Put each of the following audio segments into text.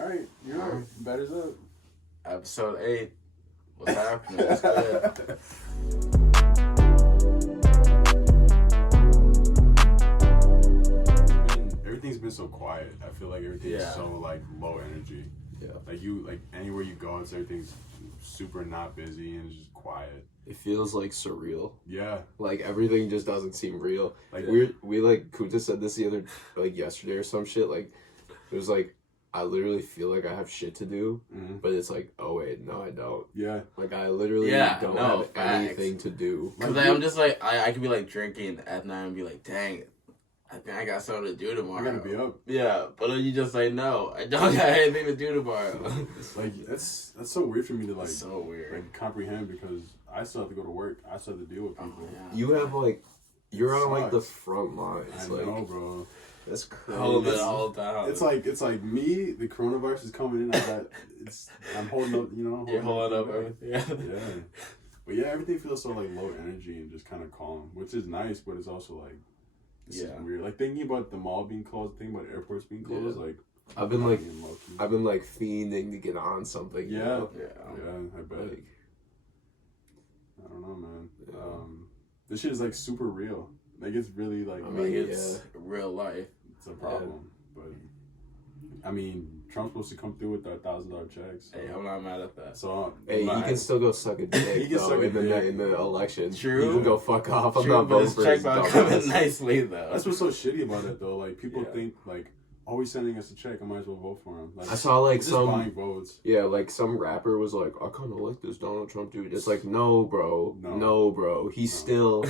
All right, you're right. Batter's up. Episode 8. What's happening? What's good? Everything's been so quiet. I feel like everything's so like low energy. Yeah. Like anywhere you go, everything's super not busy and it's just quiet. It feels like surreal. Yeah. Like everything just doesn't seem real. Like we like Kunta said this the other yesterday or some shit. Like it was like I literally feel like I have shit to do, but it's like, oh wait, no, I don't. Yeah. Like I literally don't have anything to do. Because I'm just like I could be like drinking at night and be like, dang, I think I got something to do tomorrow. I gotta be up. Yeah, but then you just say no. I don't got anything to do tomorrow. Like that's so weird for me to like. It's so weird. Like comprehend because I still have to go to work. I still have to deal with people. Yeah. You have like you're on like the front lines. I like, know, bro. That's crazy. Hold it all down. It's like me. The coronavirus is coming in. I'm holding up. You know. You're holding up everything. Yeah. Yeah. But yeah, everything feels so like low energy and just kind of calm, which is nice. But it's also like. This is weird. Like thinking about the mall being closed, thinking about airports being closed. Like I've been like fiending to get on something. Yeah, you know? yeah. I bet. Like, I don't know, man. Yeah. This shit is like super real. Like it's really like. I mean, it's real life. It's a problem, but I mean, Trump's supposed to come through with that $1,000 checks. So. Hey, I'm not mad at that. So hey, he can still go suck a dick though in the election. True. He can go fuck off. I'm True, not voting for his check coming nicely though. That's what's so shitty about it though. Like people think like, oh, he's sending us a check. I might as well vote for him. Like, I saw like some buying votes. Yeah, like some rapper was like, I kind of like this Donald Trump dude. It's like, no, bro, no, bro. He's still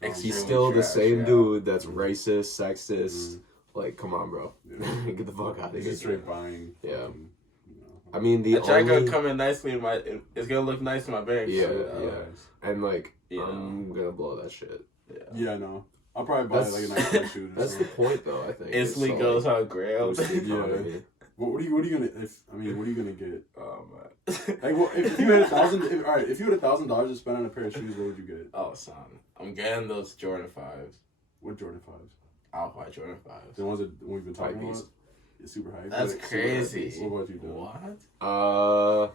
the same dude that's racist, sexist. Like, come on, bro. Yeah. Get the fuck out of here. Just straight buying. Yeah. I mean, the check gonna come in nicely in my. It's gonna look nice in my bank. Yeah, and like, I'm gonna blow that shit. Yeah, I know. I'll probably buy like a nice pair of shoes. That's the point, though. I think instantly goes on Grail. Yeah. What are you gonna? What are you gonna get? Oh man. Like, well, if you had $1,000, all right. If you had $1,000 to spend on a pair of shoes, what would you get? Oh, son, I'm getting those Jordan 5s. What Jordan 5s? Alpha Jordan 5s. The ones that we've been talking about. It's super high. That's crazy. What about you, Dylan? What?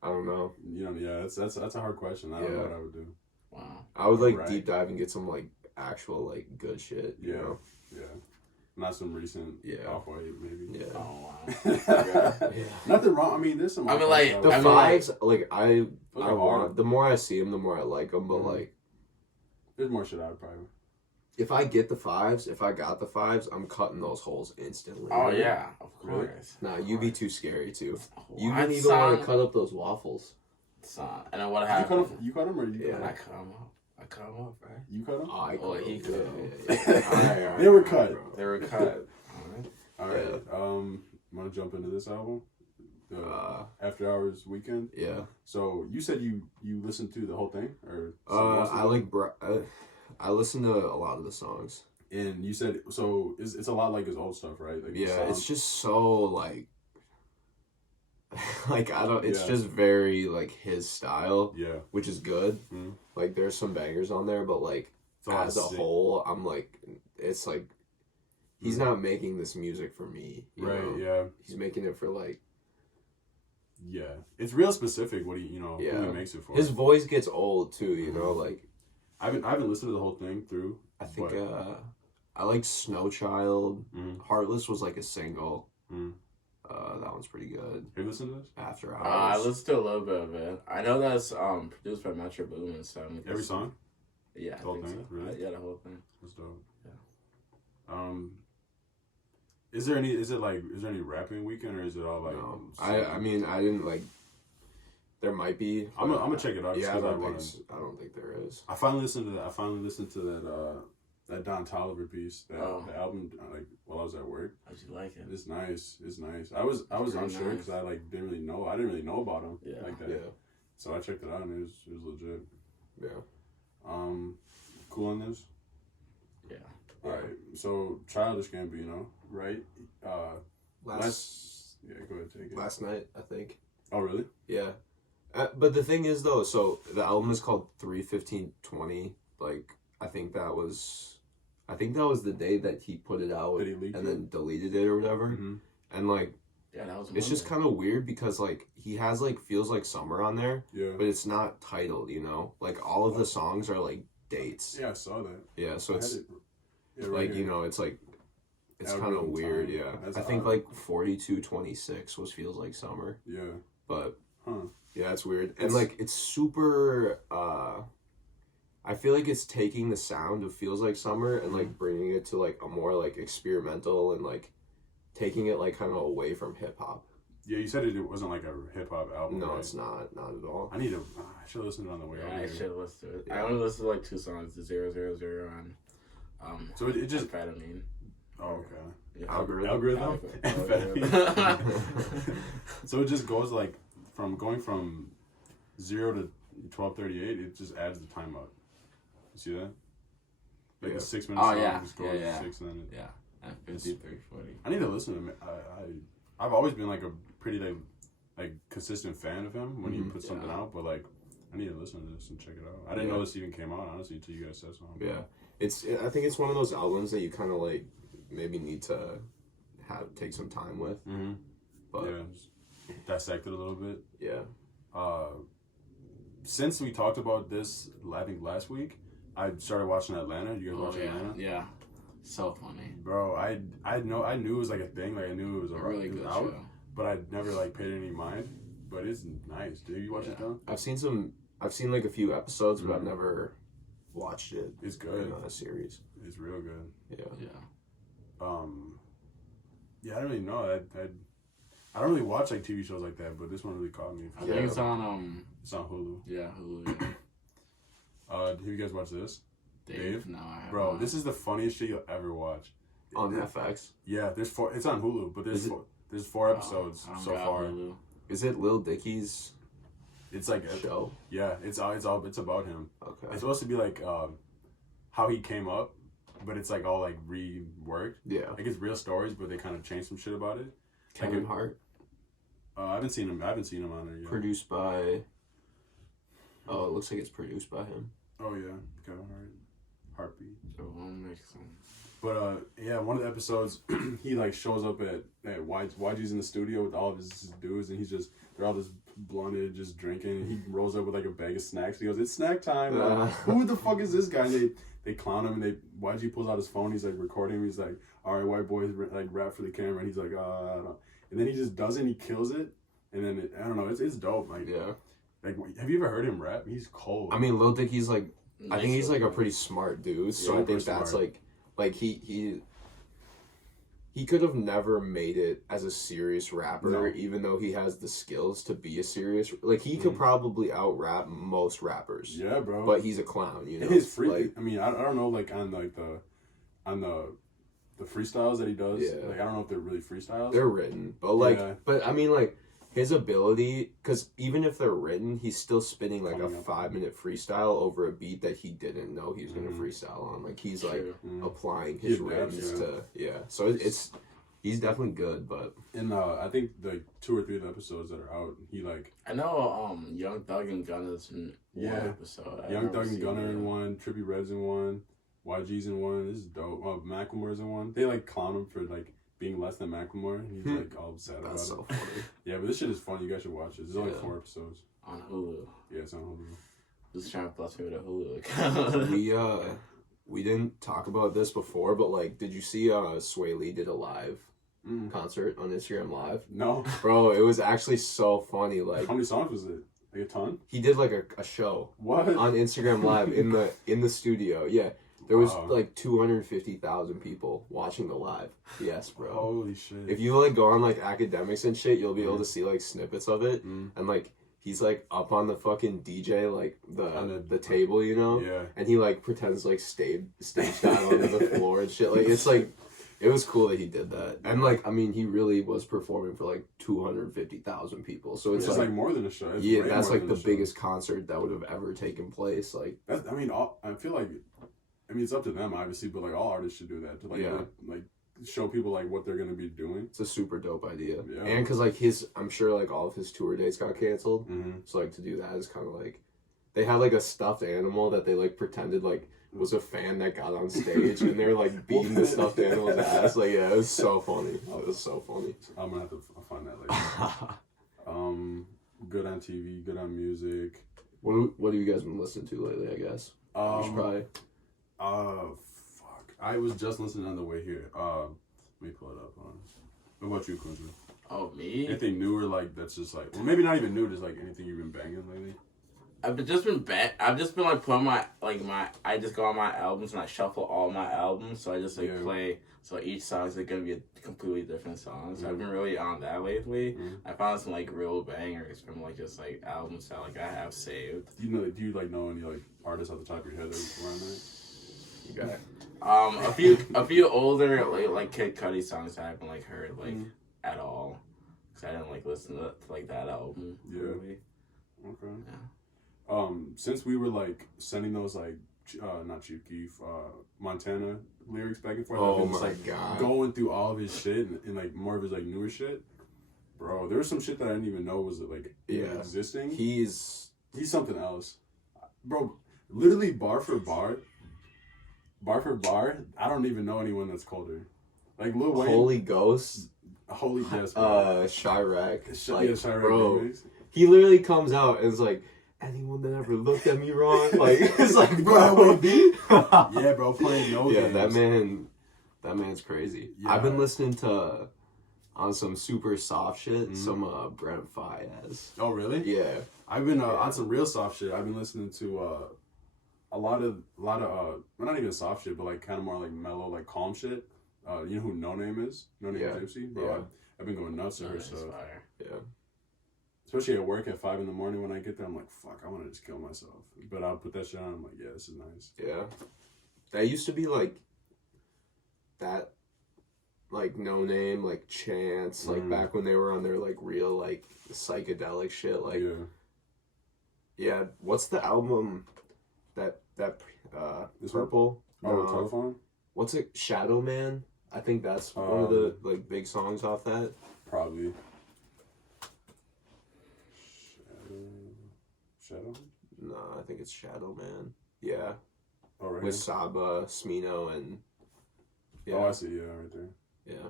I don't know. You know, yeah, that's a hard question. I don't know what I would do. Wow. I would like deep dive and get some like actual like good shit. You know? Yeah. Not some recent Off-White, maybe. Yeah. Oh wow. Nothing wrong. I mean, there's some. I mean, like the fives. Like I want. The more I see them, the more I like them. But like, there's more shit I would probably. If I get the fives, if I got the fives, I'm cutting those holes instantly. Oh yeah, of course. Nah, you be too scary too. You didn't even want to cut up those waffles. Son. And then what happened? You cut them or you? Yeah, I cut them up. I cut them up, right? You cut them? Oh, I cut he cut them. They were cut. They were cut. All right. I'm gonna jump into this album. The After Hours Weekend. Yeah. So you said you listened to the whole thing, or? I listen to a lot of the songs. And you said so. It's a lot like his old stuff, right? Like it's just so like I don't. It's just very like his style. Yeah. Which is good. Mm-hmm. Like there's some bangers on there, but like as a whole, I'm like, it's like he's not making this music for me. You know? Yeah. He's making it for like. Yeah, it's real specific. What who he makes it for. His voice gets old too. You know, like. I haven't listened to the whole thing through. I think I like Snow Child. Heartless was like a single. That one's pretty good. Have you listened to this? After Hours. I listened to a little bit of it. I know that's produced by Metro Boomin and stuff. Every song? Yeah, the whole thing? So. Really? Yeah, the whole thing. That's dope. Yeah. Is there any rapping weekend or is it all like? No. I mean I didn't like. There might be. I'm gonna check it out. Yeah, I don't think there is. I finally listened to that Don Toliver piece. The album, like while I was at work. How'd you like it? It's nice. I was unsure because I didn't really know about him like that. Yeah. So I checked it out and it was legit. Yeah. Cool on this. Yeah. All right. So Childish Gambino, right? Yeah, go ahead, take it. Last night, I think. Oh really? Yeah. But the thing is, though, so the album is called 3/15/20. Like, I think that was the day that he put it out and then deleted it or whatever. Mm-hmm. And like, yeah, that was it's just kind of weird because like he has like Feels Like Summer on there, but it's not titled, you know? Like all of the songs are like dates. Yeah, I saw that. Yeah, so it's right like, here. you know, it's like, it's kind of weird, yeah. I think like 4226 was Feels Like Summer. Yeah. But, yeah, it's weird. And like, it's super, I feel like it's taking the sound of Feels Like Summer and like bringing it to like a more like experimental and like taking it like kind of away from hip hop. Yeah, you said it wasn't like a hip hop album. No, right? It's not at all. I should listen to it on the way. Yeah, I should listen to it. I only listened to like 2 songs, the 000 and so it just Amphetamine. Oh, okay. Yeah. Algorithm. So it just goes like going from 0 to 12:38. It just adds the time up. You see that? Like the 6 minute song just goes to 6 and then at 53, 40. I need to listen to him. I've always been like a pretty like consistent fan of him when he puts something out, but like I need to listen to this and check it out. I didn't know this even came out honestly until you guys said something. Yeah, I think it's one of those albums that you kind of like maybe need to take some time with. But just dissect it a little bit. Yeah. Since we talked about this, I think last week, I started watching Atlanta. You guys watch Atlanta? Yeah. So funny. Bro, I knew it was like a thing. Like I knew it was a really good out, show. but I never like paid any mind. But it's nice. Did you watch it though? I've seen like a few episodes, but I've never watched it. It's good. A series. It's real good. Yeah. Yeah, I don't really know. I don't really watch like TV shows like that, but this one really caught me. I think it's on It's on Hulu. Yeah, Hulu. Yeah. Have you guys watched this? Dave? No, I haven't. Bro, this is the funniest shit you'll ever watch. On FX? Yeah, there's 4. It's on Hulu, but there's 4 episodes so far. Hulu. Is it Lil Dicky's? It's like a show. Yeah, it's about him. Okay. It's supposed to be like how he came up, but it's like all like reworked. Yeah. Like it's real stories, but they kind of changed some shit about it. Kevin Hart. I haven't seen him on there yet. Produced by. Oh, it looks like it's produced by him. Oh yeah, Kevin Hart. Heartbeat. So I'll make some. But yeah, one of the episodes, he like shows up at YG's in the studio with all of his dudes, and they're all just blunted, just drinking, and he rolls up with like a bag of snacks. He goes, "It's snack time!" Like, who the fuck is this guy? And they clown him, and YG pulls out his phone. He's like recording him. He's like, "All right, white boy," like rap for the camera, and he's like, I don't know. And then he just does it. And he kills it, and then I don't know. It's dope. Like Like, have you ever heard him rap? He's cold. I mean, Lil Dicky's like, I think he's like a pretty smart dude. So I think that's like he could have never made it as a serious rapper, even though he has the skills to be a serious. Like he could probably out rap most rappers. Yeah, bro. But he's a clown, you know. His free. Like, I mean, I don't know, like on the freestyles that he does. Yeah. Like I don't know if they're really freestyles. They're written, but like, but I mean, like. His ability, because even if they're written, he's still spinning like a 5-minute freestyle over a beat that he didn't know he was going to freestyle on. Like he's like applying his rims to So he's definitely good, but in I think the 2 or 3 of the episodes that are out, he like I know Young Thug and Gunna's in one episode. Young Thug and Gunna in one, Trippie Redd's in one, YG's in one. This is dope. Macklemore's in one. They like clown him for like being less than Macklemore. He's like all upset about it. That's so funny. Yeah, but this shit is funny. You guys should watch it. There's only 4 episodes. On Hulu. Yeah, it's on Hulu. Just trying to plus me with a Hulu account. We didn't talk about this before, but like, did you see Sway Lee did a live concert on Instagram Live? No. Bro, it was actually so funny. Like, how many songs was it? Like a ton? He did like a show. What? On Instagram Live in the studio. Yeah. There was like 250,000 people watching the live. Yes, bro. Holy shit. If you like go on like academics and shit, you'll be able to see like snippets of it. And like he's like up on the fucking DJ like the table, you know? Yeah. And he like pretends like stage down onto the floor and shit. Like it's like it was cool that he did that. And like I mean he really was performing for like 250,000 people. So it's like more than a show. Yeah, that's like the biggest concert that would have ever taken place. Like that's, I mean I feel like it's up to them, obviously, but like all artists should do that to like show people like what they're gonna be doing. It's a super dope idea, yeah. And because like I'm sure like all of his tour dates got canceled, so like to do that is kind of like they had like a stuffed animal that they like pretended like was a fan that got on stage and they were like beating the stuffed animal's ass. Like, yeah, it was so funny. It was so funny. I'm gonna have to find that later. Good on TV, good on music. What have you guys been listening to lately? I guess. You should probably. Fuck. I was just listening on the way here. Let me pull it up. What about you, Kunta? Oh, me? Anything newer, like, that's just like, well, maybe not even new, just like anything you've been banging lately? I've just been like putting I just go on my albums and I shuffle all my albums, so I just like play, so each song is like gonna be a completely different song. So I've been really on that lately. I found some like real bangers from like just like albums that like I have saved. Do you like know any like artists off the top of your head that around that? You got it. A few older like Kid Cudi songs I haven't like heard like at all, because I didn't like listen to like that album. Yeah. Really. Okay. Yeah. Since we were like sending those like not Chief Keef, Montana lyrics back and forth, oh I've been my just, like, god, going through all of his shit and like more of his like newer shit, bro. There was some shit that I didn't even know was like existing. He's something else, bro. Literally bar for bar. I don't even know anyone that's colder. Like Lil Wayne, Holy Ghost, Chirac, Chirac, bro. Remix. He literally comes out and is like, anyone that ever looked at me wrong, like it's like, bro, yeah, bro, playing no games. That man's crazy. Yeah. I've been listening to on some super soft shit, some Brent Faiyaz. Oh really? Yeah. I've been on some real soft shit. I've been listening to a lot of well, not even soft shit, but like kind of more like mellow, like calm shit. You know who No Name is? No Name Gypsy, bro. Yeah. I've been going nuts to her stuff. Yeah. Especially at work at 5 a.m. when I get there, I'm like, fuck, I want to just kill myself. But I'll put that shit on. I'm like, yeah, this is nice. Yeah. That used to be like that, like No Name, like Chance, like back when they were on their like real like psychedelic shit. Like, yeah. What's the album that this Purple? One? Oh, Telephone? What's it? Shadow Man? I think that's one of the like big songs off that. Probably. Shadow? No, I think it's Shadow Man. Yeah. Oh, right. With Saba, Smino, and yeah. Oh, I see. Yeah, right there. Yeah.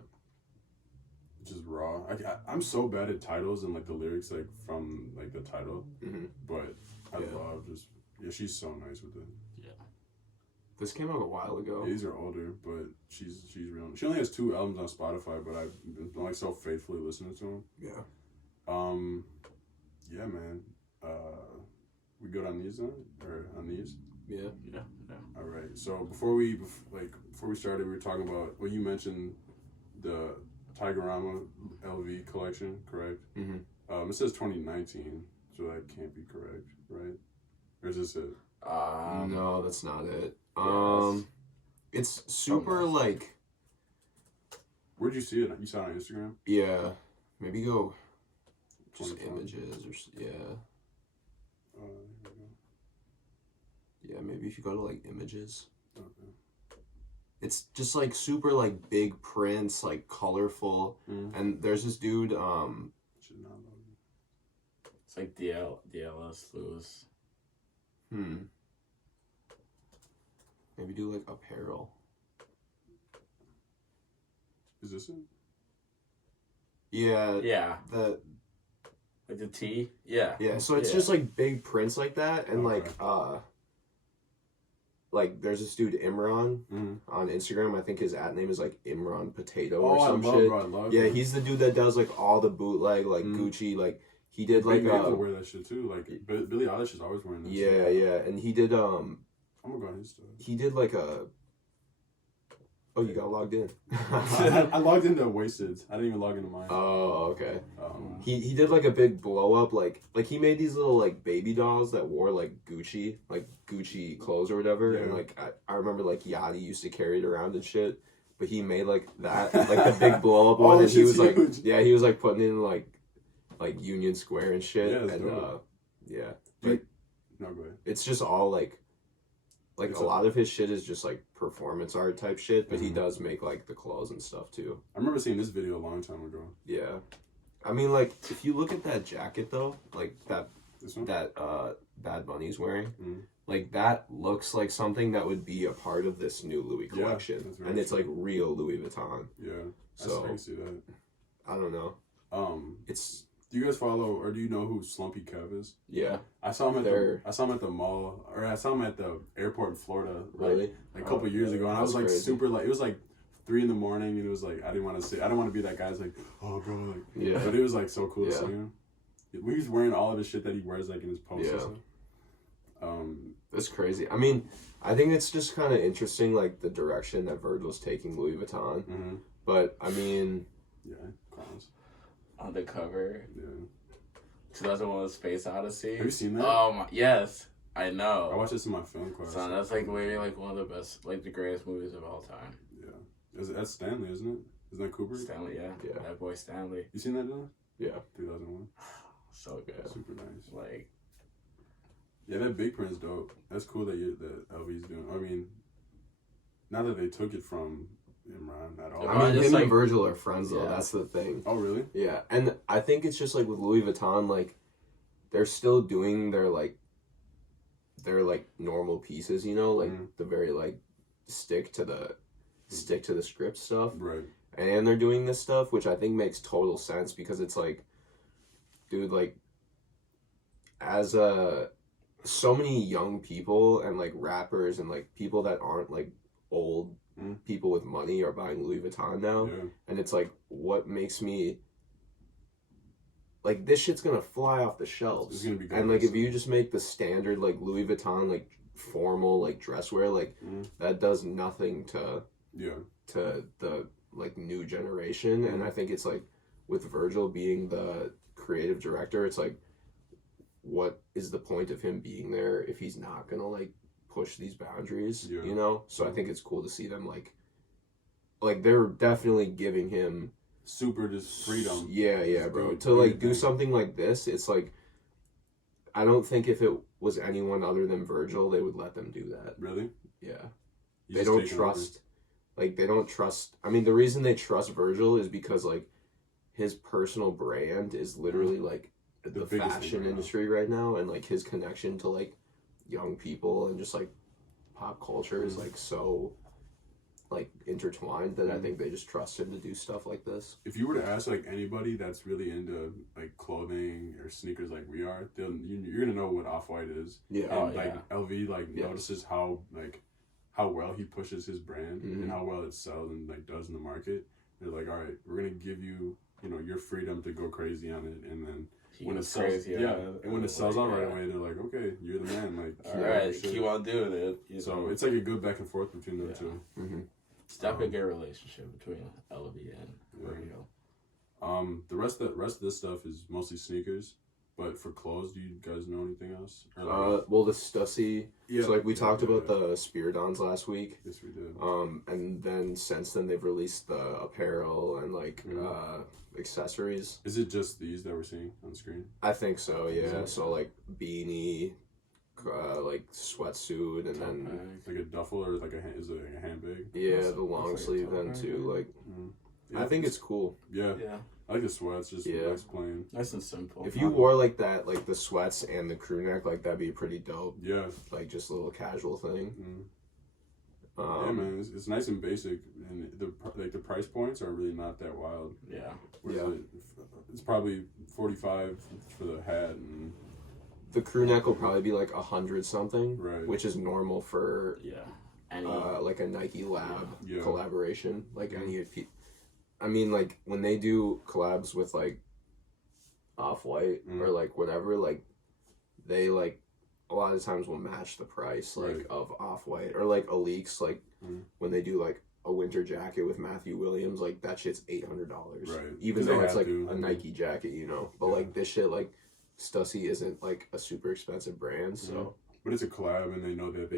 Just raw. I'm so bad at titles and like the lyrics like from like the title, but I love just she's so nice with it. Yeah. This came out a while ago. Yeah, these are older, but she's real. She only has 2 albums on Spotify, but I've been like so faithfully listening to them. Yeah. Yeah, man. We good on these then, or on these? Yeah. All right. So before we started, we were talking about you mentioned the Tigerama LV collection, correct? Mm-hmm. It says 2019, so that can't be correct, right? Or is this it? No, that's not it. Yes. It's super like. Where'd you see it? You saw it on Instagram? Yeah, maybe go. Just images or yeah. Yeah, maybe if you go to like images. Okay. It's just like super like big prints, like colorful, and there's this dude. It's like DLS Lewis. Maybe do like apparel. Is this it? Yeah. Yeah. Like the T? Yeah. Yeah, so it's just like big prints like that, and like there's this dude Imran on Instagram. I think his @name is like Imran Potato or some shit. Bro, I love yeah, he's the dude that does like all the bootleg like Gucci. Like he did like have to wear that shit too. Like Billie Eilish is always wearing that. Yeah, shit. yeah, and he did I'm gonna go on his stuff. He did like a. Oh, you got logged in. I logged into Wasted. I didn't even log into mine. Oh, okay. He did like a big blow up, like he made these little like baby dolls that wore like Gucci clothes or whatever, and like I remember like Yachty used to carry it around and shit, but he made like that like the big blow up one, and he was like he was like putting it in like Union Square and shit, and but no, go ahead. It's just all like a lot of his shit is just like performance art type shit, but he does make like the clothes and stuff too. I remember seeing this video a long time ago. Yeah. I mean, like, if you look at that jacket though, like that Bad Bunny's wearing, like that looks like something that would be a part of this new Louis collection, and it's like real Louis Vuitton. Yeah, so I can see that. I don't know. It's. Do you guys follow or do you know who Slumpy Kev is? Yeah, I saw him at the mall, or I saw him at the airport in Florida. Really? Like a couple years ago, and I was like crazy. Super like it was like 3 a.m, and it was like I didn't want to be that guy that's like, oh bro, like, yeah. But it was like so cool to see him. He was wearing all of his shit that he wears like in his posts. Yeah. That's crazy. I mean, I think it's just kind of interesting, like the direction that Virgil's taking Louis Vuitton. Mm-hmm. But I mean, yeah, clowns. On the cover. Yeah. 2001 Space Odyssey. Have you seen that? Yes, I know. I watched this in my film class. Son, that's like maybe like one of the best, like the greatest movies of all time. Yeah. That's Stanley, isn't it? Isn't that Cooper? Stanley, yeah. That boy Stanley. You seen that, Dylan? Yeah. 2001. So good. Yeah, super nice. Like. Yeah, that big print's dope. That's cool that LV's doing. I mean, not that they took it from Imran at all. I mean, him and Virgil are friends though. That's the thing. Oh, really? Yeah, and I think it's just like with Louis Vuitton, like they're still doing their normal pieces, you know, like the very like stick to the script stuff, right? And they're doing this stuff, which I think makes total sense because it's like, dude, like as so many young people and like rappers and like people that aren't like old people with money are buying Louis Vuitton now, and it's like what makes me like this shit's gonna fly off the shelves. It's gonna be good, and like if you just make the standard like Louis Vuitton like formal like dress wear, like that does nothing to the like new generation. And I think it's like with Virgil being the creative director, it's like what is the point of him being there if he's not gonna like push these boundaries, you know? So I think it's cool to see them like they're definitely giving him super just freedom. Yeah, bro. To like do something like this, it's like I don't think if it was anyone other than Virgil, they would let them do that. Really? Yeah. They don't trust. Like they don't trust. I mean, the reason they trust Virgil is because like his personal brand is literally like the fashion industry right now, and like his connection to like young people and just like pop culture is like so like intertwined that I think they just trust him to do stuff like this. If you were to ask like anybody that's really into like clothing or sneakers like we are, you're gonna know what Off-White is. Yeah. And like LV like notices how well he pushes his brand and how well it sells and like does in the market. They're like, all right, we're gonna give you your freedom to go crazy on it, and then when it sells, and when it sells out right away, they're like, okay, you're the man. Like, all right, keep on doing it. So it's like a good back and forth between them two. It's definitely a good relationship between LV and Virgil. The rest of this stuff is mostly sneakers. But for clothes, do you guys know anything else? Well, the Stussy. Yeah. So like we talked about the Spiridons last week. Yes, we did. And then since then they've released the apparel and like accessories. Is it just these that we're seeing on the screen? I think so. Yeah. So like beanie, like sweatsuit, and then like a duffel or like is it like a handbag? Yeah, the long sleeve then too. Like, I think it's cool. Yeah. I like the sweats, just nice plain. Nice and simple. If you wore like that, like the sweats and the crew neck, like that'd be pretty dope. Yeah. Like just a little casual thing. Yeah, man, it's nice and basic, and the price points are really not that wild. Yeah. It's probably $45 for the hat, and the crew neck will probably be like 100 something, right? Which is normal for like a Nike Lab collaboration, like any. I mean, like, when they do collabs with, like, Off-White or, like, whatever, like, they, like, a lot of times will match the price, like, of Off-White. Or, like, Aleeks, like, when they do, like, a winter jacket with Matthew Williams, like, that shit's $800. Right. Even though it's, like, a Nike jacket, you know? But, like, this shit, like, Stussy isn't, like, a super expensive brand, so... But it's a collab, and they know that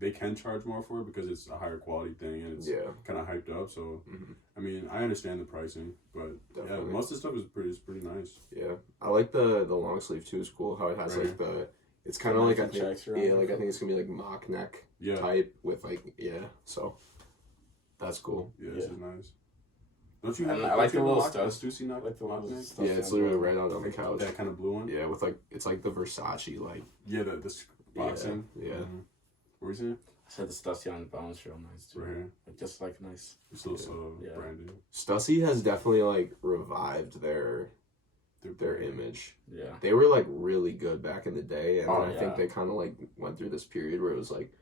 they can charge more for it because it's a higher quality thing, and it's kind of hyped up. So, I mean, I understand the pricing, but most of the stuff is pretty nice. Yeah, I like the long sleeve too. It's cool how it has like it's kind of like I think I think it's gonna be like mock neck type with like so that's cool. Yeah, this is nice. Don't you have? I like the little Stussy knock, like the little stuff. Yeah, it's literally right out on the couch. That kind of blue one. Yeah, with like it's like the Versace like. Yeah, the boxing. Yeah. What were you saying? I said the Stussy on the bounce real nice too. Right here. Like, just like nice. It's also Yeah. branded. Stussy has definitely like revived their image. Yeah. They were like really good back in the day, and Oh, then I think they kind of like went through this period where it was like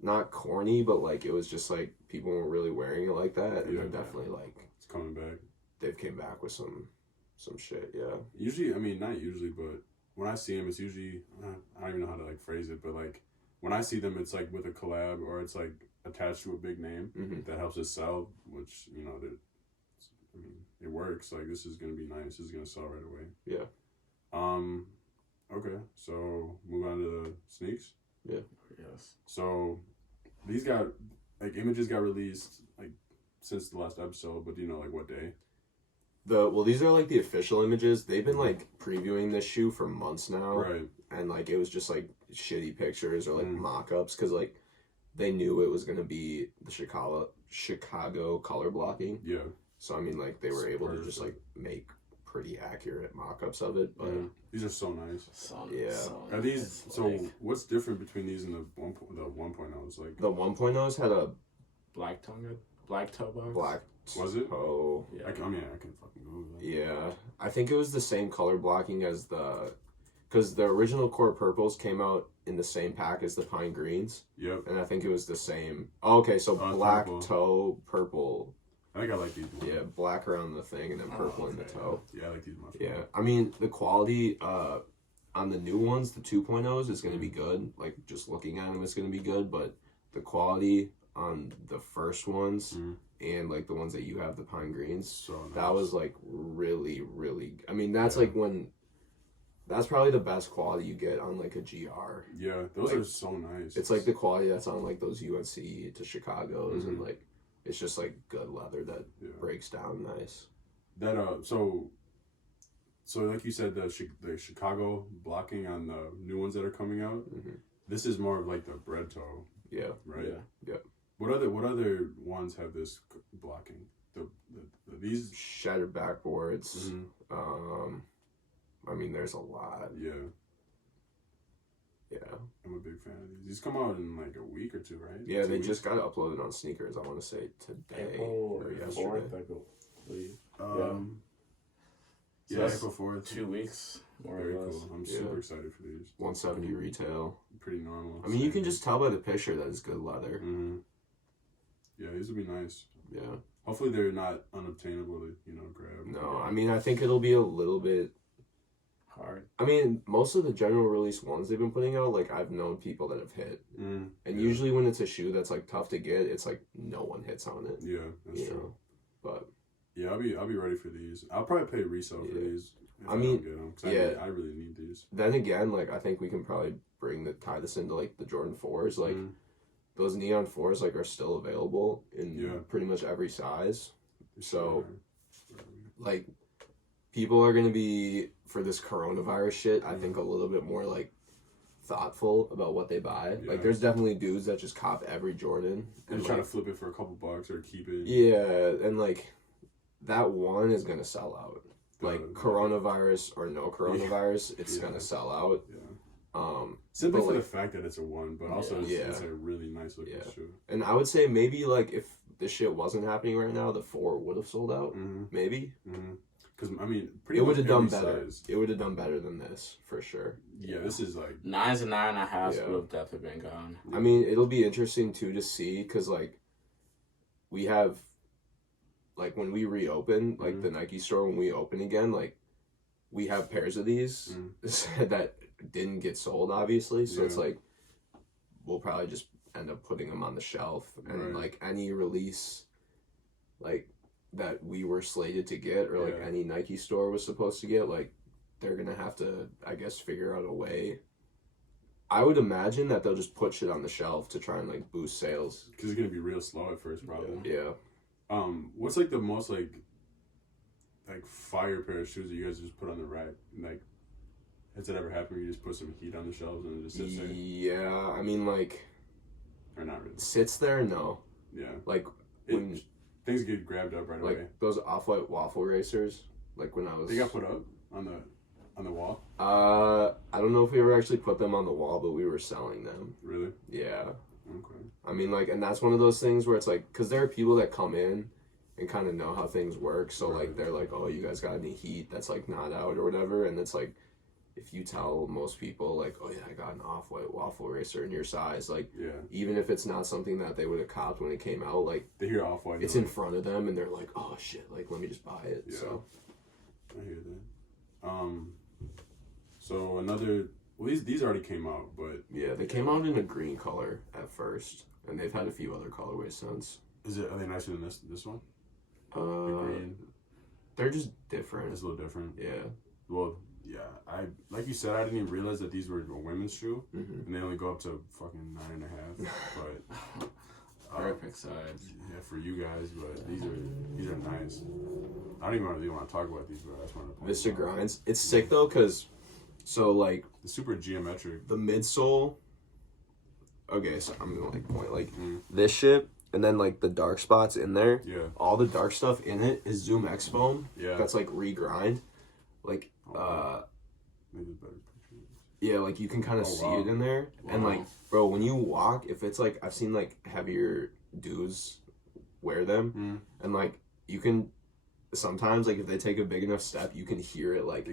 not corny, but like it was just like people weren't really wearing it like that, and then definitely like it's coming back. They've came back with some shit. Yeah. Usually, I mean, not usually, but when I see them, it's usually I don't even know how to like phrase it, but like when I see them, it's like with a collab or it's like attached to a big name that helps us sell, which you know that. I mean, it works. Like, this is gonna be nice. This is gonna sell right away. Yeah. Okay. So move on to the sneaks. Yeah. Yes. So these got like images got released like since the last episode, but do you know like what day? These are like the official images. They've been like previewing this shoe for months now, Right? And like it was just like shitty pictures or like mock-ups because like they knew it was gonna be the Chicago color blocking. Yeah. So I mean, like they were able to just like make pretty accurate mock-ups of it. But these are so nice. So Are these what's different between these and the 1.0s? Like the 1.0s had a black toe box. black was it? toe. Yeah. I can fucking Google that. Yeah, I think it was the same color blocking as because the original core purples came out in the same pack as the pine greens. Yep. And I think it was the same. Oh, okay, so black purple. Toe, purple. I think I like these ones. Yeah, black around the thing and then purple in the toe. Yeah, I like these much. Yeah, I mean the quality on the new ones, the 2.0s, is going to be good. Like just looking at them, it's going to be good. But the quality on the first ones and like the ones that you have, the pine greens, so nice. That was like really, really. I mean, that's like when. That's probably the best quality you get on like a GR. Yeah, those are so nice. It's like the quality that's on like those UNC to Chicago's and like it's just like good leather that breaks down nice. That so like you said, the Chicago blocking on the new ones that are coming out. This is more of like the bred toe. Yeah. Right. Yeah. What other ones have this blocking? These shattered backboards. I mean, there's a lot. Yeah. Yeah. I'm a big fan of these. These come out in like a week or two, right? Yeah, they just got uploaded on sneakers, I want to say today or yesterday. 4th, I believe. Yeah, April 4th. 2 weeks. Very cool. I'm super excited for these. 170 retail. Pretty normal. I mean, you can just tell by the picture that it's good leather. Yeah, these would be nice. Yeah. Hopefully they're not unobtainable to, grab. No, I mean, I think it'll be a little bit hard. I mean, most of the general release ones they've been putting out, like, I've known people that have hit. And usually when it's a shoe that's, like, tough to get, it's, like, no one hits on it. Yeah, that's true. But... Yeah, I'll be ready for these. I'll probably pay resale for these. I mean, get them, 'cause I really need these. Then again, like, I think we can probably tie this into, like, the Jordan 4s. Like, those neon 4s, like, are still available in pretty much every size. So, like, people are going to be, for this coronavirus shit, I think a little bit more, like, thoughtful about what they buy. Like, there's definitely dudes that just cop every Jordan. And just trying to flip it for a couple bucks or keep it. Yeah, and, like, that one is going to sell out. Like, coronavirus or no coronavirus, it's going to sell out. Yeah. Simply for the fact that it's a one, but also it's a really nice looking shoe. And I would say maybe, like, if this shit wasn't happening right now, the 4 would have sold out. Maybe. Because, I mean, it would have done better. It would have done better than this, for sure. Yeah, this is like... 9s and 9.5s would have definitely been gone. I mean, it'll be interesting, too, to see, because, like, we have... Like, when we reopen, like, the Nike store, when we open again, like, we have pairs of these that didn't get sold, obviously. So it's like, we'll probably just end up putting them on the shelf. And, like, any release, like, that we were slated to get, or, like, any Nike store was supposed to get, like, they're going to have to, I guess, figure out a way. I would imagine that they'll just put shit on the shelf to try and, like, boost sales. Because it's going to be real slow at first, probably. Yeah. What's like the most like fire pair of shoes that you guys just put on the rack? Like, has it ever happened where you just put some heat on the shelves and it just sits there? Yeah, I mean, like, or not really. Sits there, no. Yeah. Like when things get grabbed up right away. Like those off-white waffle racers. Like when I was. They got put up on the. On the wall? I don't know if we ever actually put them on the wall, but we were selling them. Really? Yeah. Okay. I mean, like, and that's one of those things where it's like, because there are people that come in and kind of know how things work. So, like, they're like, oh, you guys got any heat that's, like, not out or whatever. And it's like, if you tell most people, like, oh, yeah, I got an off-white waffle racer in your size, like, even if it's not something that they would have copped when it came out, like, they hear off-white. It's in front of them, and they're like, oh, shit, like, let me just buy it. Yeah. So, I hear that. So another... Well, these already came out, but... Yeah, they came out in a green color at first, and they've had a few other colorways since. Are they nicer than this one? The green? They're just different. It's a little different. Yeah. Well, yeah. Like you said, I didn't even realize that these were a women's shoe, and they only go up to fucking 9.5. But perfect size. Yeah, for you guys, but these are nice. I don't even really want to talk about these, but I just want to point Vista Grinds. It's sick though, cause like the super geometric. The midsole. Okay, so I'm gonna like point like this shit, and then like the dark spots in there. Yeah. All the dark stuff in it is Zoom X foam. Yeah. That's like regrind, like Maybe better picture. Yeah, like you can kind of see it in there, and like, bro, when you walk, if it's like I've seen like heavier dudes wear them, and like you can sometimes like if they take a big enough step, you can hear it like,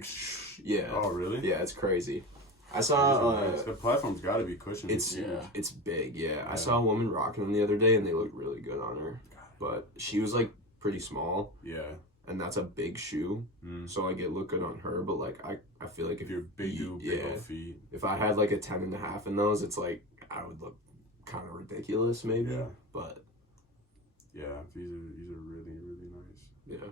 yeah. Oh really? Yeah, it's crazy. I saw the platform's got to be cushioned. It's big. Yeah, I saw a woman rocking them the other day, and they looked really good on her. But she was like pretty small. Yeah. And that's a big shoe, so like it looked good on her. But like I feel like if you're big dude, big old feet. If I had like a 10.5 in those, it's like I would look kind of ridiculous, maybe. Yeah. But yeah, these are really nice. Yeah.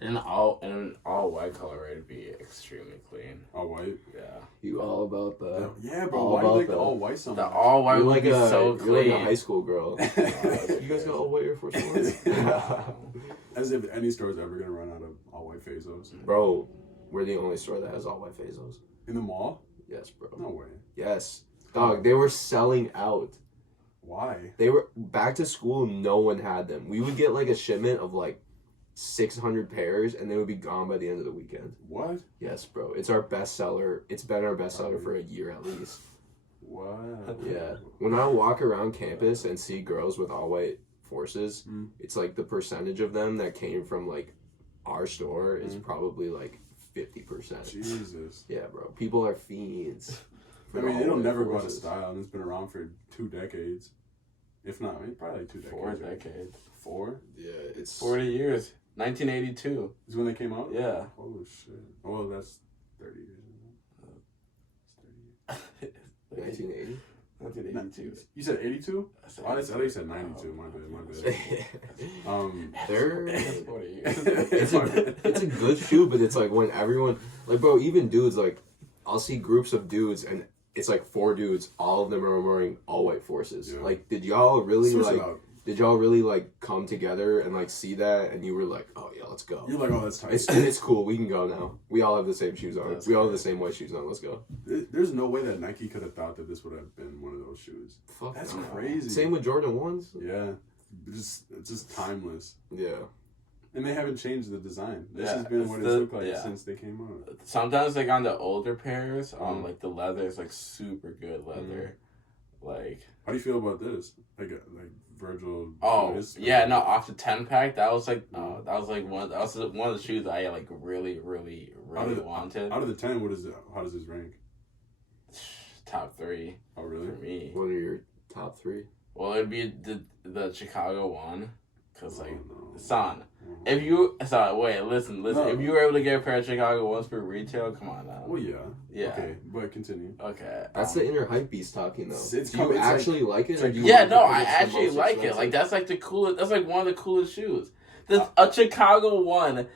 In all white color, it'd be extremely clean. All white. Yeah. You all about that? Yeah, bro. Why do you like the all white so much? The all white would be so clean. You're like a high school girl. You guys got all white Air Force Ones? As if any store is ever gonna run out of all white Phasos. Bro, we're the only store that has all white Phasos. In the mall? Yes, bro. No way. Yes. Dog, they were selling out. Why? They were back to school, no one had them. We would get like a shipment of like 600 pairs, and they would be gone by the end of the weekend. What? Yes, bro. It's our best seller. It's been our best seller for a year at least. Wow. Yeah. When I walk around campus and see girls with all white Forces, it's like the percentage of them that came from like our store is probably like 50%. Jesus. Yeah, bro. People are fiends. I mean, it'll never go out of style, and it's been around for 2 decades. If not, I mean, probably like 2 decades. 4 decades. 4? Yeah, it's 40 years. 1982 is when they came out? Yeah. Oh, shit. Oh, that's 30 years ago. 1980? 1982. You said 82? I thought you said 92. My bad. It's a good shoe, but it's like when everyone, like, bro, even dudes, like, I'll see groups of dudes, and it's like 4 dudes, all of them are wearing all white Forces. Yeah. Like, did y'all really come together and like see that, and you were like, oh yeah, let's go. You're like, oh, that's tight. It's cool. We can go now. We all have the same shoes on. We all have the same white shoes on. Let's go. There's no way that Nike could have thought that this would have been one of those shoes. Fuck, that's crazy. Same with Jordan 1s. Yeah, it's just timeless. Yeah. And they haven't changed the design. This has been what it's looked like since they came out. Sometimes, like on the older pairs, like the leather is like super good leather. Like, how do you feel about this? Like Virgil. No, off the 10-pack, that was one of the shoes I like really wanted. Out of the 10, how does this rank? Top 3. Oh really? For me. What are your top 3? Well, it'd be the Chicago one, cause like son. If you listen. No. If you were able to get a pair of Chicago 1s for retail, come on now. Well, yeah. Okay, but continue. Okay. That's the inner hype beast talking though. Do you actually like it? Or do you I actually like it. Like that's like the coolest. That's like one of the coolest shoes. A Chicago 1,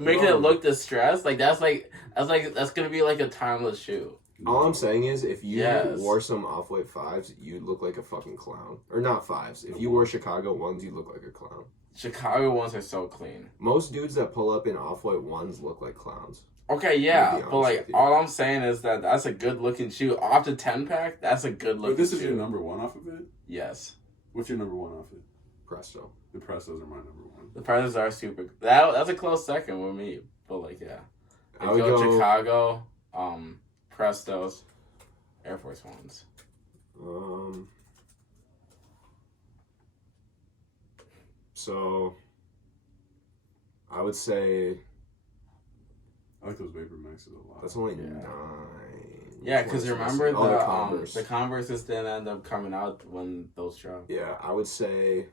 making it look distressed. Like that's gonna be like a timeless shoe. All I'm saying is, if you wore some off-white 5s, you'd look like a fucking clown. Or not 5s. If you wore Chicago 1s, you'd look like a clown. Chicago 1s are so clean. Most dudes that pull up in off-white 1s look like clowns. Okay, yeah, but like all I'm saying is that's a good-looking shoe. Off the 10-pack, that's a good-looking shoe. But this is your number 1 off of it? Yes. What's your number 1 off it? Presto. The Prestos are my number one. The Prestos are super. That's a close second with me, but like yeah, I would go Chicago, Prestos, Air Force Ones. So I would say I like those Vapor Maxes a lot. that's only 9. Yeah, because remember the the Converses didn't end up coming out when those dropped. Yeah, I would say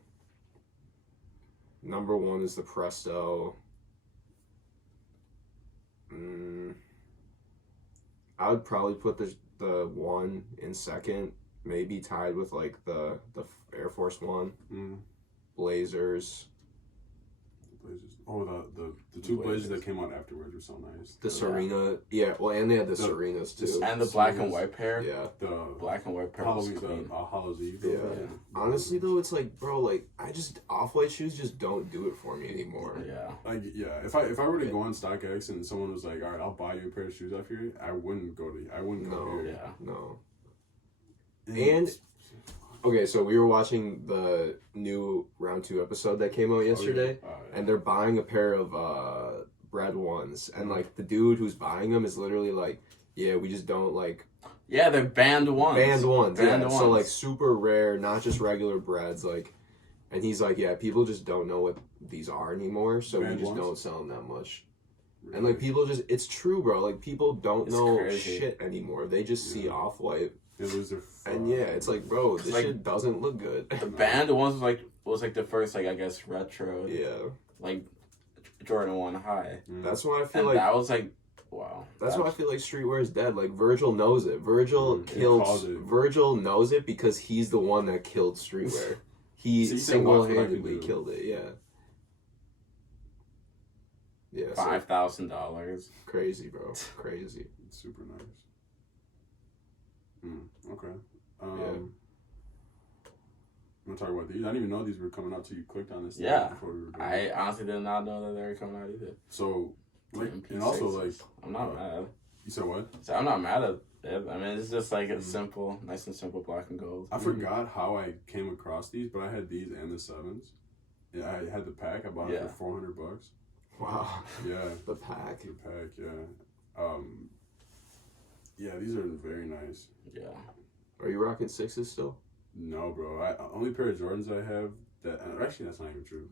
number 1 is the Presto. I would probably put the 1 in second, maybe tied with like the Air Force One, Blazers. Oh, the two Blazers that came out afterwards were so nice. The Serena, well, and they had the Serenas too, and the black and white pair. Yeah, the black and white pair. Hallows Eve. Yeah. Honestly though, it's like, bro, like off-white shoes just don't do it for me anymore. Yeah. Like If I were to go on StockX and someone was like, all right, I'll buy you a pair of shoes off here, I wouldn't go here. Yeah. No. And okay, so we were watching the new Round 2 episode that came out yesterday, and they're buying a pair of bred ones, and like the dude who's buying them is literally like, yeah, we just don't like. Yeah, they're banned ones. Banned ones. So like super rare, not just regular breds, like. And he's like, yeah, people just don't know what these are anymore, so we just don't sell them that much. Really? And like people just, it's true, bro. Like people don't know shit anymore. They just see off-white. They lose their and yeah, it's like, bro, this shit doesn't look good. The band ones was like the first, like, I guess, retro. Yeah. Like Jordan 1 High. That's why I feel and like that was like, wow. That's why I feel like streetwear is dead. Like Virgil knows it. Virgil Virgil knows it because he's the one that killed streetwear. He single-handedly killed it. Yeah. Yeah. $5,000. Crazy, bro. Crazy. It's super nice. Okay. Yeah. I'm gonna talk about these. I didn't even know these were coming out till you clicked on this. Yeah. Before we were doing I honestly did not know that they were coming out either. So, like, DMP and also like, I'm not mad. You said what? So I'm not mad at it. I mean, it's just like a simple, nice and simple black and gold. I forgot how I came across these, but I had these and the 7s. Yeah, I had the pack. I bought it for $400. Wow. Yeah. The pack. Yeah. Yeah, these are very nice. Yeah. Are you rocking 6s still? No, bro. Only pair of Jordans I have that. Actually, that's not even true.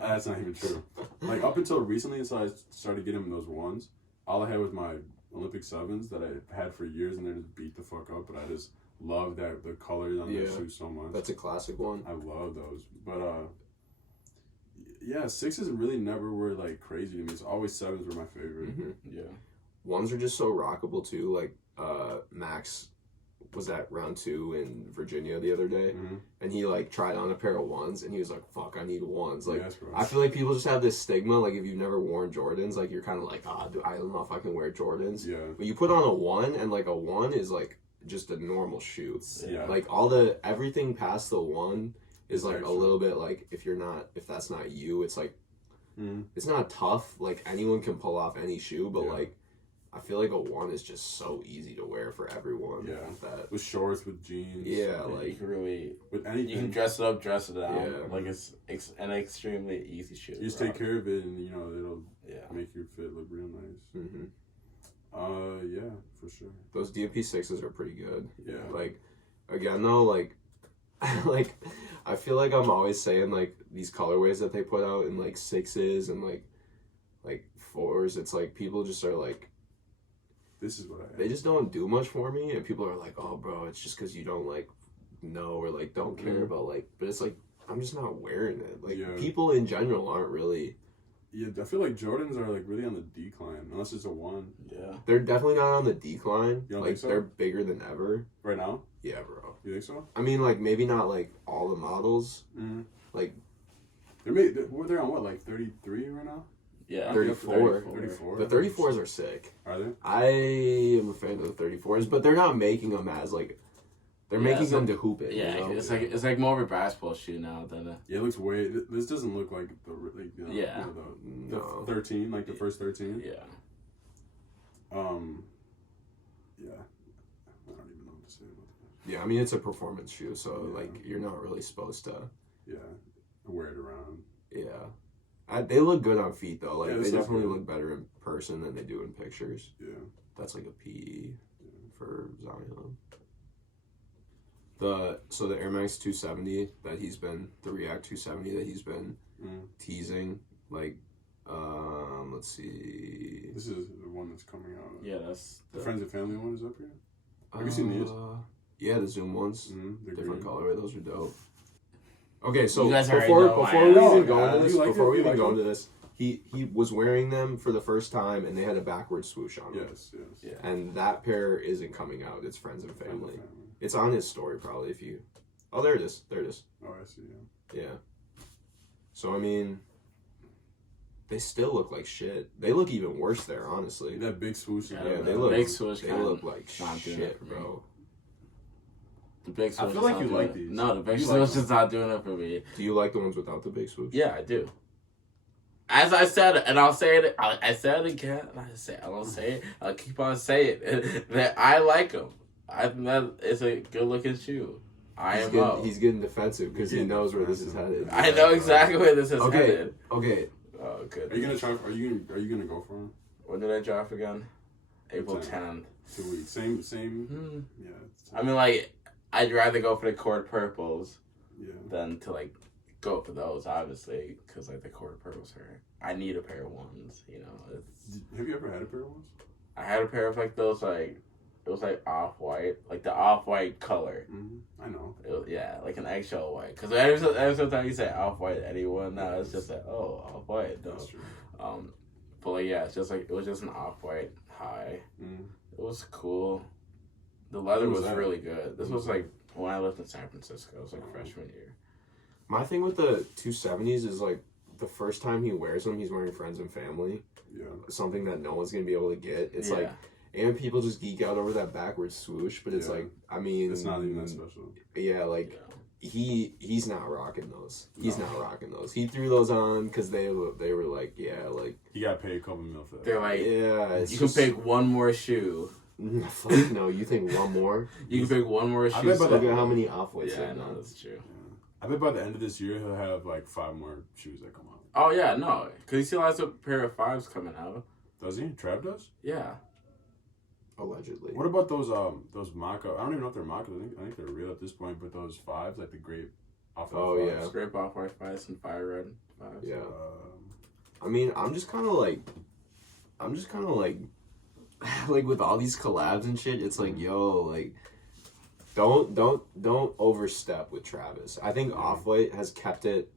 That's not even true. Like up until recently, until I started getting those ones, all I had was my Olympic 7s that I had for years, and they just beat the fuck up. But I just love the colors on their shoes so much. That's a classic one. I love those, but yeah, 6s really never were like crazy to me. It's always 7s were my favorite. Yeah. 1s are just so rockable too. Like Max was at Round 2 in Virginia the other day, and he like tried on a pair of 1s, and he was like, "Fuck, I need 1s." Like, I feel like people just have this stigma. Like, if you've never worn Jordans, like you're kind of like, dude, I don't know if I can wear Jordans. Yeah. But you put on a 1, and like a 1 is like just a normal shoe. Yeah. Like everything past the 1 is like a little bit like if that's not you, it's like it's not tough. Like anyone can pull off any shoe, but like. I feel like a 1 is just so easy to wear for everyone. Yeah, with shorts, with jeans. Yeah, like you can really with anything. You can dress it up, dress it down. Yeah. Like it's an extremely easy shoe. You just take care of it, and it'll make your fit look real nice. Yeah, for sure. Those DMP 6s are pretty good. Yeah. Like, again though, like, like I feel like I'm always saying like these colorways that they put out in like 6s and like 4s. It's like people just are like. This is what I have. They just don't do much for me, and people are like, "Oh, bro, it's just because you don't like know or like don't care about like." But it's like I'm just not wearing it. Like people in general aren't really. Yeah, I feel like Jordans are like really on the decline, unless it's a 1. Yeah, they're definitely not on the decline. You don't like think so? They're bigger than ever right now. Yeah, bro. You think so? I mean, like maybe not like all the models. Like they're on what, like 33 right now? Yeah, 34. 34. The 34s are sick. Are they? I am a fan of the 34s, but they're not making them as like they're making them to hoop it. Yeah, you know? it's like more of a basketball shoe now than a. Yeah, it looks way. This doesn't look like the 13, like the first 13. Yeah. Yeah. I don't even know what to say about that. Yeah, I mean it's a performance shoe, so like you're not really supposed to. Yeah. wear it around. Yeah. They look good on feet though. Like they definitely good. look better in person than they do in pictures. Yeah. That's like a PE for Zion. So the Air Max 270 that he's been, the React 270 that he's been teasing, like, let's see. This is the one that's coming out. Yeah, that's the Friends and Family one is up here. Have you seen these? Yeah, the Zoom ones. Different colorway. Those are dope. Okay, so you guys before we even go into this, he was wearing them for the first time, and they had a backward swoosh on them. Yes. Yeah. And that pair isn't coming out. It's Friends and Family. It's on his story probably. If you, oh, there it is. There it is. Oh, I see. Yeah. So I mean, they still look like shit. They look even worse there, honestly. That big swoosh. Yeah, they look. Big swoosh. They look like shit, bro. The big swoosh. I feel like you like these. No, the big swoosh is not doing it for me. Do you like the ones without the big swoosh? Yeah, I do. As I said, and I'll say it. I said it again. I won't say it. I'll keep on saying it. That I like them. I think that it's a good looking shoe. He's getting defensive because he knows where this is headed. I know exactly where this is headed. Okay. Oh, good. Are you gonna try? Are you gonna go for him? When did I drop again? April 10th. 2 weeks. Same. Yeah. I mean, like, I'd rather go for the cord purples. Yeah. Than to like go for those, obviously, because like the cord purples hurt. I need a pair of ones. You know. Have you ever had a pair of ones? I had a pair of like those like. It was like off-white, like the off-white color. I know. Like an eggshell white. Because every time you say off-white, anyone now it's just like, oh, off-white. No. That's true. But like, yeah, it's just like, it was just an off-white high. It was cool. The leather was really good. This was like when I lived in San Francisco. It was like freshman year. My thing with the 270s is like the first time he wears them, he's wearing Friends and Family. Yeah. Something that no one's going to be able to get. It's like, and people just geek out over that backwards swoosh, but it's like, I mean, it's not even that special. Yeah, like he's not rocking those. He's not rocking those. He threw those on because they were like, yeah, like he got paid a couple mil for that. They're like, yeah, you can pick one more shoe. Fuck no, you think one more? You can pick one more shoe. Look at how many off-whites. Yeah, no, that's true. Yeah. I bet by the end of this year he'll have like 5 more shoes that come out. Oh yeah, no, because he still has a pair of 5s coming out. Does he? Trav does? Yeah. Allegedly. What about those mock-up? I don't even know if they're mock-up. I think they're real at this point. But those 5s, like the grape off-white 5s. Grape off-white 5s and fire red 5s. Yeah. I mean, I'm just kind of like like with all these collabs and shit. It's like, yo, like, don't overstep with Travis. I think Off-White has kept it.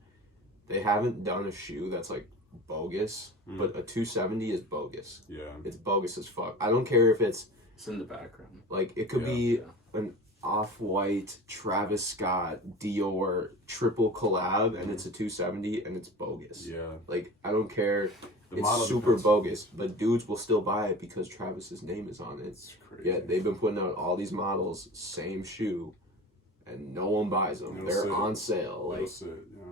They haven't done a shoe that's like bogus, but a 270 is bogus. Yeah, it's bogus as fuck. I don't care if it's in the background. Like it could be an Off-White Travis Scott Dior triple collab, and it's a 270, and it's bogus. Yeah, like I don't care. It's super bogus, but dudes will still buy it because Travis's name is on it. It's crazy. Yeah, they've been putting out all these models, same shoe, and no one buys them. They're on sale, like,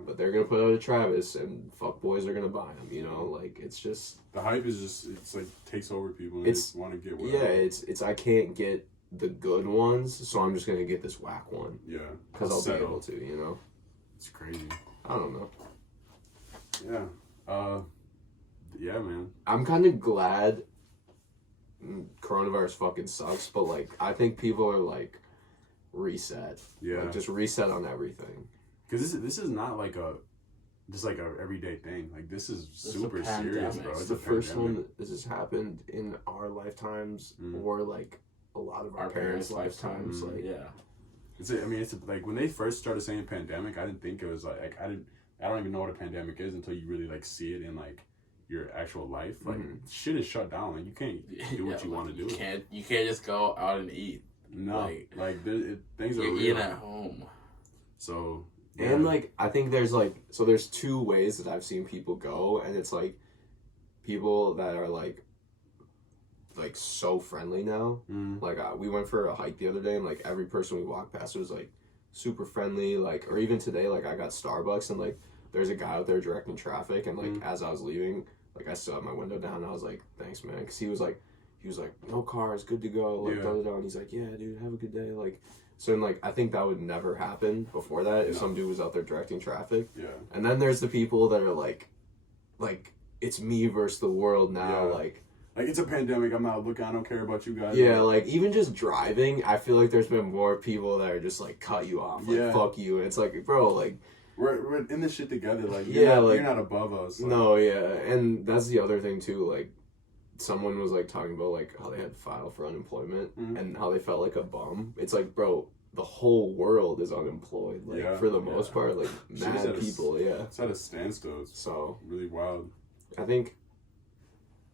but they're gonna put out a Travis, and fuckboys are gonna buy them. You know, like it's just the hype is just it's like takes over people. And they just want to get whatever. Yeah, it's I can't get the good ones, so I'm just gonna get this whack one. Yeah, because I'll be able to. You know, it's crazy. I don't know. Yeah. Yeah, man. I'm kind of glad coronavirus fucking sucks, but like I think people are like reset. Yeah, like, just reset on everything. Because this is not like a everyday thing. Like this is super serious, bro. It's the first one that this has happened in our lifetimes, or like a lot of our parents' lifetimes. Like it's like when they first started saying pandemic, I didn't think it was like I don't even know what a pandemic is until you really like see it in like your actual life. Like shit is shut down. Like you can't do what you want to do. You can't just go out and eat. No, things are you're real. eating at home. So and like I think there's there's 2 ways that I've seen people go, and it's like people that are like so friendly now. Like we went for a hike the other day, and like every person we walked past was like super friendly. Like, or even today, like I got Starbucks, and like there's a guy out there directing traffic, and like as I was leaving, like I still had my window down, and I was like, thanks man, because he was like no cars, good to go, like da da da, and he's like, yeah dude, have a good day, like So like I think that would never happen before that if some dude was out there directing traffic. Yeah. And then there's the people that are like it's me versus the world now. Like it's a pandemic. I'm not looking. I don't care about you guys. Yeah, like even just driving, I feel like there's been more people that are just like cut you off. Like fuck you. And it's like, bro, like we're in this shit together. Like you're not above us. Like. No, yeah, and that's the other thing too. Like someone was like talking about like how they had to file for unemployment and how they felt like a bum. It's like, bro, the whole world is unemployed. Like for the most part, like mad people. It's at a standstill. It's so really wild. I think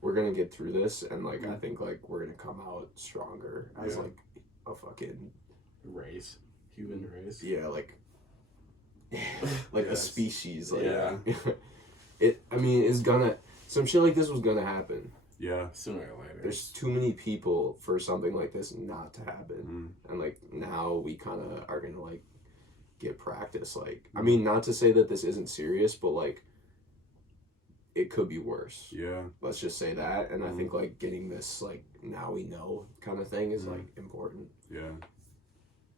we're gonna get through this, and like I think like we're gonna come out stronger as like a fucking human race. Yeah, like a species. Like I mean, it's gonna some shit like this was gonna happen. Yeah, sooner or later. There's too many people for something like this not to happen, and like now we kind of are gonna like get practice. Like I mean, not to say that this isn't serious, but like it could be worse. Yeah, let's just say that. And I think like getting this like now we know kind of thing is like important. Yeah,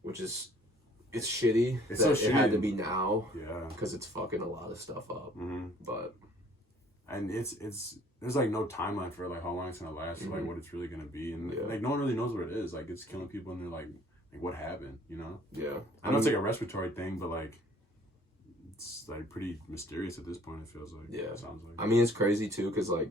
which is it's shitty it's that so it had to be now. Yeah, because it's fucking a lot of stuff up. But and it's there's like no timeline for like how long it's gonna last or like what it's really gonna be, and like no one really knows what it is. Like it's killing people, and they're like what happened, you know? Yeah, I know it's like a respiratory thing, but like it's like pretty mysterious at this point. It feels like it sounds like. I mean, it's crazy too because like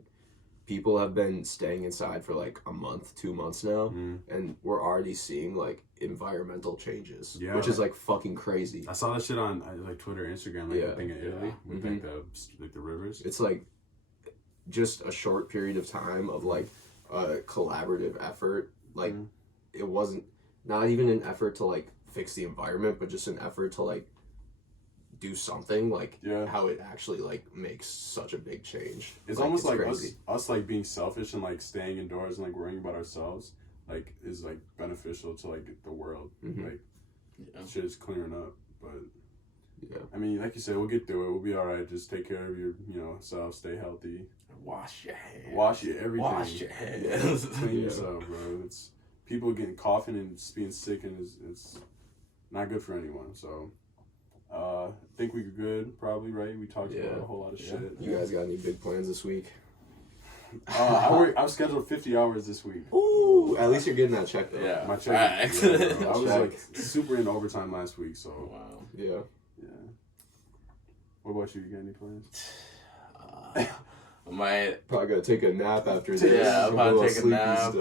people have been staying inside for like a month, 2 months now, and we're already seeing like environmental changes, which is like fucking crazy. I saw that shit on like Twitter, Instagram, like the thing in Italy with like the rivers. It's like just a short period of time of like a collaborative effort. Like it wasn't not even an effort to like fix the environment, but just an effort to like do something like how it actually like makes such a big change. It's like, almost like us like being selfish and like staying indoors and like worrying about ourselves like is like beneficial to like the world. Like shit is clearing up, but I mean, like you said, we'll get through it. We'll be all right. Just take care of your self, stay healthy, wash your hands, everything, wash your hands, clean yourself, bro. It's people getting coughing and being sick, and it's not good for anyone. So I think we're good, probably, right? We talked about a whole lot of shit. You guys got any big plans this week? I was scheduled 50 hours this week. Ooh, at least you're getting that check though. Yeah, my check. I was like super in overtime last week, so wow. Yeah. What about you? You got any plans? I might probably gotta take a nap after this. Yeah, I'm about to take a nap.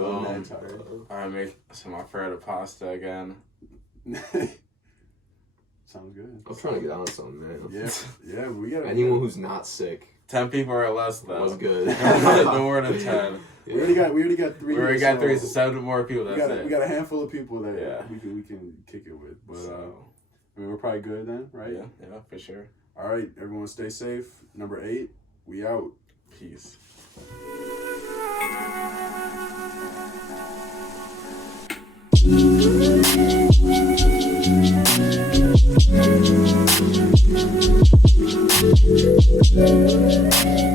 I make some Alfredo pasta again. Sounds good. I'm trying to get on something, man. Yeah, we got anyone who's not sick. 10 people or less though. Was good. No more than 10. We already got 3. We already got 3, so 7 more people. That's it. We got a handful of people that we can kick it with. But I mean, we're probably good then, right? Yeah, for sure. All right, everyone, stay safe. Number 8, we out. Peace. Thank you.